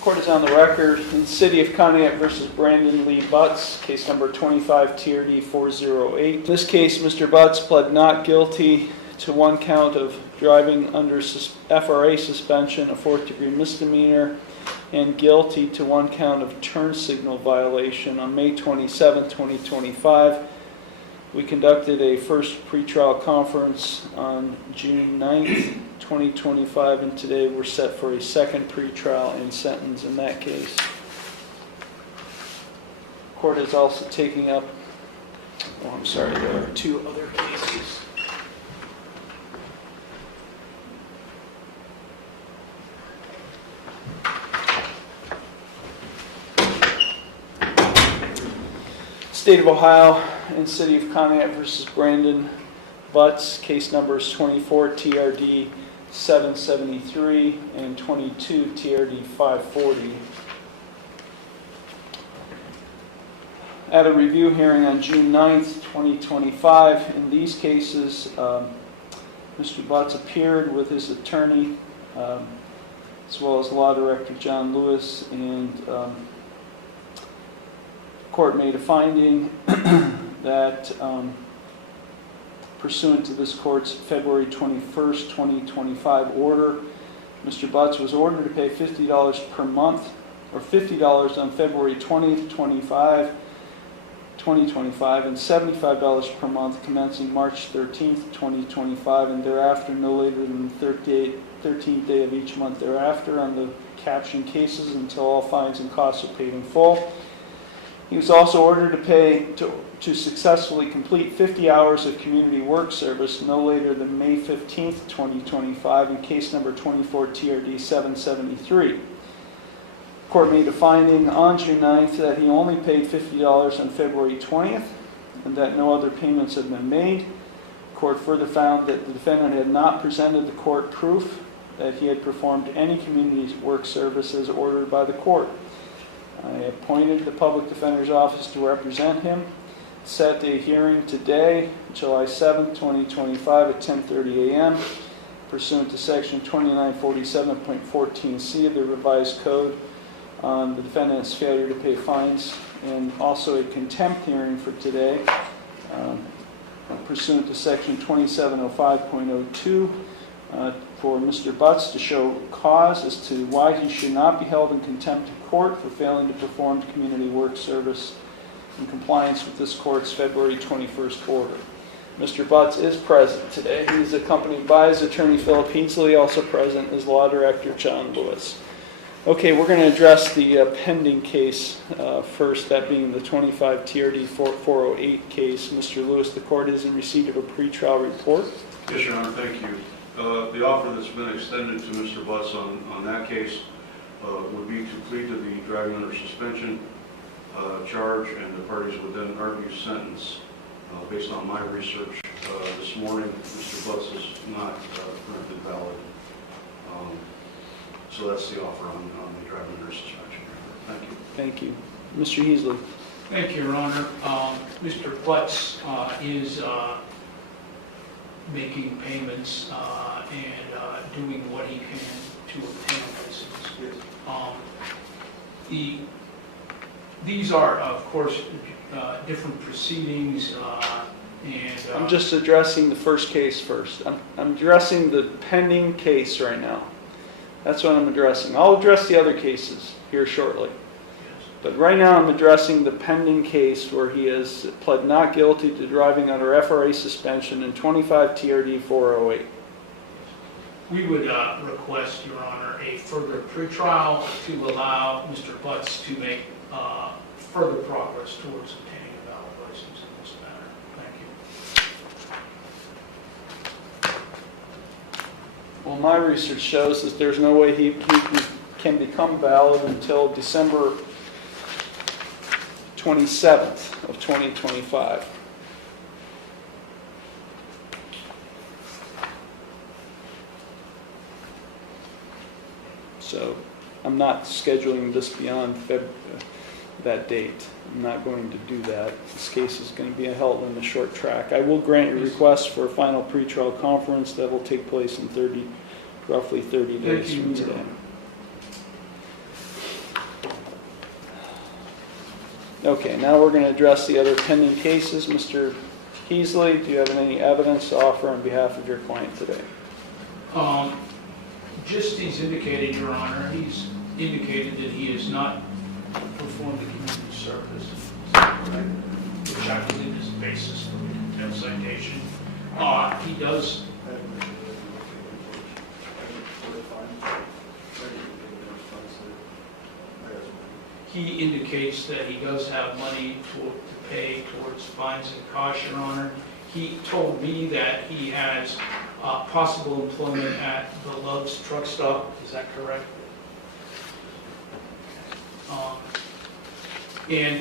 Court is on the record in City of Conneaut versus Brandon Lee Butts, case number 25 TRD 408. In this case, Mr. Butts pled not guilty to one count of driving under FRA suspension, a fourth-degree misdemeanor, and guilty to one count of turn signal violation. On May 27, 2025, we conducted a first pretrial conference on June 9th, 2025, and today we're set for a second pretrial and sentence in that case. Court is also taking up, there are two other cases. State of Ohio and City of Conneaut versus Brandon Butts, case numbers 24 TRD 773 and 22 TRD 540. At a review hearing on June 9th, 2025, in these cases, Mr. Butts appeared with his attorney, as well as Law Director John Lewis, and court made a finding that pursuant to this court's February 21st, 2025 order, Mr. Butts was ordered to pay $50 per month, or $50 on February 20th, 2025, and $75 per month commencing March 13th, 2025, and thereafter no later than the 13th day of each month thereafter on the captioned cases until all fines and costs are paid in full. He was also ordered to successfully complete 50 hours of community work service no later than May 15th, 2025 in case number 24 TRD 773. Court made a finding on June 9th that he only paid $50 on February 20th and that no other payments had been made. Court further found that the defendant had not presented the court proof that he had performed any community work service as ordered by the court. I appointed the Public Defender's Office to represent him. Set a hearing today, July 7th, 2025 at 10:30 a.m. pursuant to section 2947.14c of the revised code on the defendant's failure to pay fines, and also a contempt hearing for today pursuant to section 2705.02 for Mr. Butts to show cause as to why he should not be held in contempt of court for failing to perform community work service in compliance with this court's February 21st order. Mr. Butts is present today. He is accompanied by his attorney, Philip Heasley. Also present is Law Director John Lewis. Okay, we're going to address the pending case first, that being the 25 TRD 408 case. Mr. Lewis, the court is in receipt of a pretrial report. Yes, Your Honor, thank you. The offer that's been extended to Mr. Butts on that case would be to plead to the driving under suspension charge, and the parties would then argue sentence. Based on my research this morning, Mr. Butts is not currently valid. So that's the offer on the driving under suspension. Thank you. Thank you. Mr. Heasley. Thank you, Your Honor. Mr. Butts is making payments and doing what he can to obtain license. These are, of course, different proceedings, and I'm just addressing the first case first. I'm addressing the pending case right now. That's what I'm addressing. I'll address the other cases here shortly. But right now I'm addressing the pending case where he has pled not guilty to driving under FRA suspension in 25 TRD 408. We would request, Your Honor, a further pretrial to allow Mr. Butts to make further progress towards obtaining a valid license in this matter. Thank you. Well, my research shows that there's no way he can become valid until December 27th of 2025. So I'm not scheduling this beyond that date. I'm not going to do that. This case is going to be held in a short track. I will grant your request for a final pretrial conference that will take place in roughly 30 days from today. Okay, now we're going to address the other pending cases. Mr. Heasley, do you have any evidence to offer on behalf of your client today? Just he's indicated, Your Honor, he's indicated that he has not performed the community service, which I believe is the basis for the contempt citation. He does. He indicates that he does have money to pay towards fines and costs, Your Honor. He told me that he has possible employment at the Love's truck stop. Is that correct? And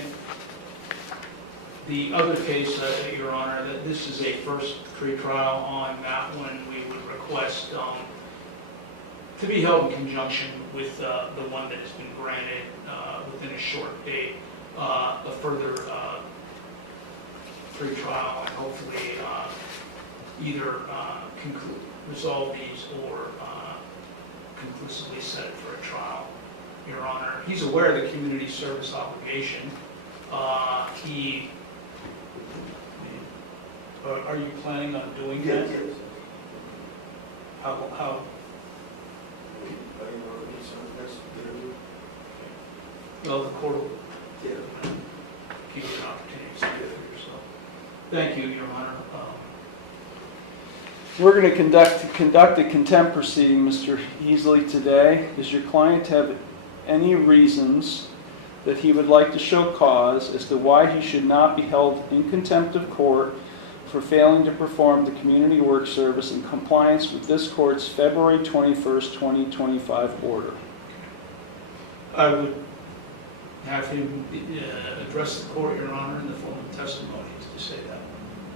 the other case, Your Honor, that this is a first pretrial. On that one, we would request to be held in conjunction with the one that has been granted within a short date, a further pretrial, and hopefully either resolve these or conclusively set it for a trial, Your Honor. He's aware of the community service obligation. Are you planning on doing that? Yes. How? Well, the court will give you an opportunity to speak for yourself. Thank you, Your Honor. We're going to conduct a contempt proceeding, Mr. Heasley, today. Does your client have any reasons that he would like to show cause as to why he should not be held in contempt of court for failing to perform the community work service in compliance with this court's February 21st, 2025 order? I would have him address the court, Your Honor, in the form of testimony to say that,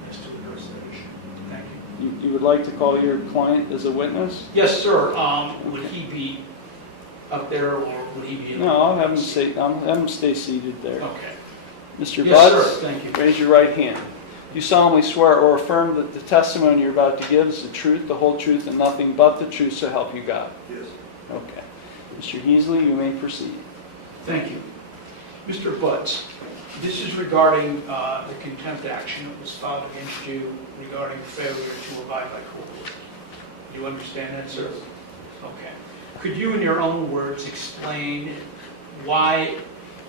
as to address that issue. Thank you. You would like to call your client as a witness? Yes, sir. Would he be up there, or would he be? No, I'll have him stay seated there. Okay. Mr. Yes, Butts, sir. Thank you. raise your right hand. You solemnly swear or affirm that the testimony you're about to give is the truth, the whole truth, and nothing but the truth, so help you God? Yes. Okay. Mr. Heasley, you may proceed. Thank you. Mr. Butts, this is regarding the contempt action that was filed against you regarding failure to abide by court order. Do you understand that, sir? Okay. Could you, in your own words, explain why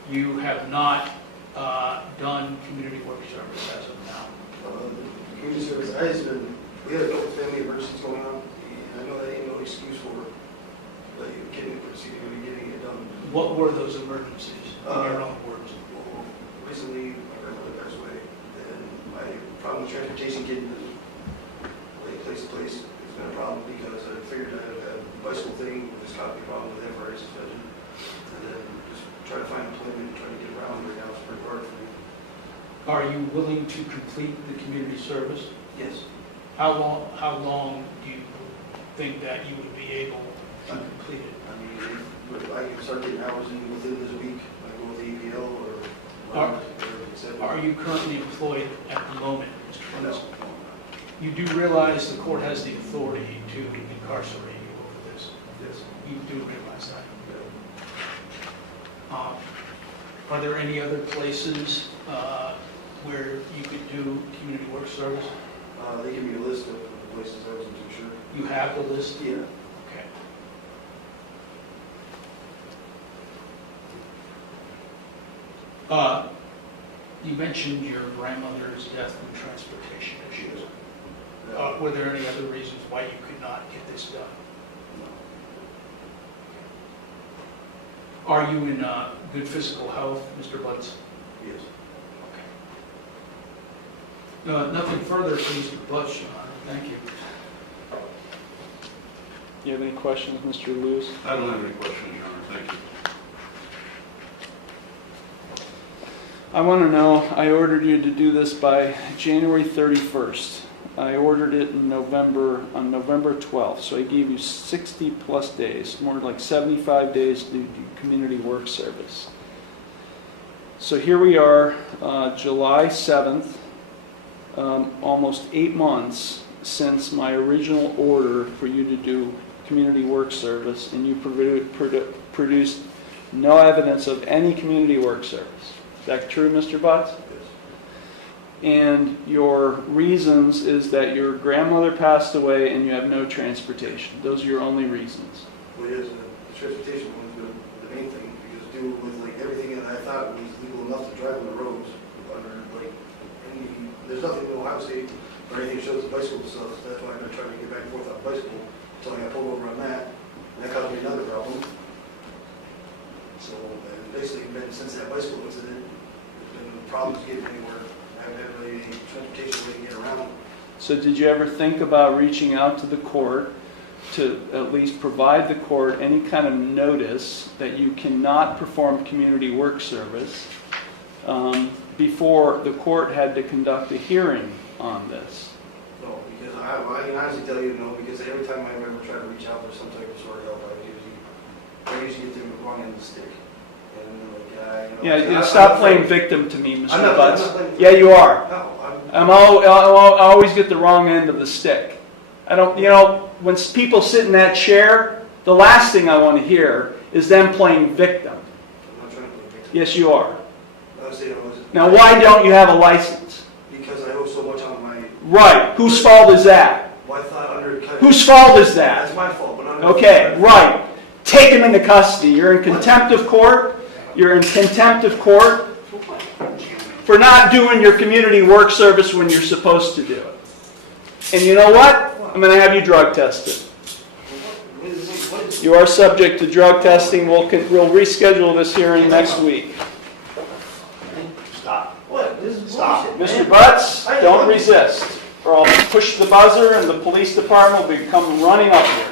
you have not done community work service as of now? Community service, we had a couple family emergencies going on, and I know that ain't no excuse for getting it done. What were those emergencies, in your own words? Recently, my grandmother passed away, and my problem with transportation getting from place to place has been a problem because I figured I had a bicycle thing, just caused me a problem with FRA suspension, and then just try to find employment and try to get around right now is pretty hard for me. Are you willing to complete the community service? Yes. How long do you think that you would be able to complete it? I mean, if I can start getting hours in within this week, I go with the EPL or whatever they said. Are you currently employed at the moment, Mr. No. Prince? You do realize the court has the authority to incarcerate you over this? Yes. You do realize that? Are there any other places where you could do community work service? They give me a list of the places I wasn't too sure. You have the list? Yeah. Okay. You mentioned your grandmother's death from transportation issues. Were there any other reasons why you could not get this done? Are you in good physical health, Mr. Butts? Yes. Okay. Nothing further, please, Mr. Butts, Your Honor. Thank you. You have any questions, Mr. Lewis? I don't have any questions, Your Honor. Thank you. I want to know, I ordered you to do this by January 31st. I ordered it on November 12th, so I gave you 60 plus days, more like 75 days to do community work service. So here we are, July 7th, almost 8 months since my original order for you to do community work service, and you produced no evidence of any community work service. Is that true, Mr. Butts? And your reasons is that your grandmother passed away and you have no transportation. Those are your only reasons. Well, yes, the transportation was the main thing, because due with like everything that I thought was legal enough to drive on the roads, under like any, there's nothing in Ohio State or anything that shows the bicycle and stuff, so that's why I've been trying to get back and forth on a bicycle until I got pulled over on that, and that caused me another problem. So basically, since that bicycle incident, there's been problems getting anywhere. I haven't had really any transportation way to get around. So did you ever think about reaching out to the court to at least provide the court any kind of notice that you cannot perform community work service before the court had to conduct a hearing on this? No, because I can honestly tell you no, because every time I ever try to reach out for some type of sort of help, I usually get the wrong end of the stick. And Yeah, stop playing victim to me, Mr. I'm not Butts. playing Yeah, you are. No, I always get the wrong end of the stick. I don't, when people sit in that chair, the last thing I want to hear is them playing victim. I'm not trying to play victim. Yes, you are. I was saying Now, why don't you have a license? because I owe so much on my. Right. Whose fault is that? Well, I thought under. Whose fault is that? That's my fault, but under. Okay, right. Take him into custody. You're in contempt of court. You're in contempt of court for not doing your community work service when you're supposed to do it. And you know what? I'm going to have you drug tested. You are subject to drug testing. We'll reschedule this hearing next week. Stop. What? This is Stop. bullshit, Mr. Butts, don't resist, or I'll push the buzzer and the police department will come running up here.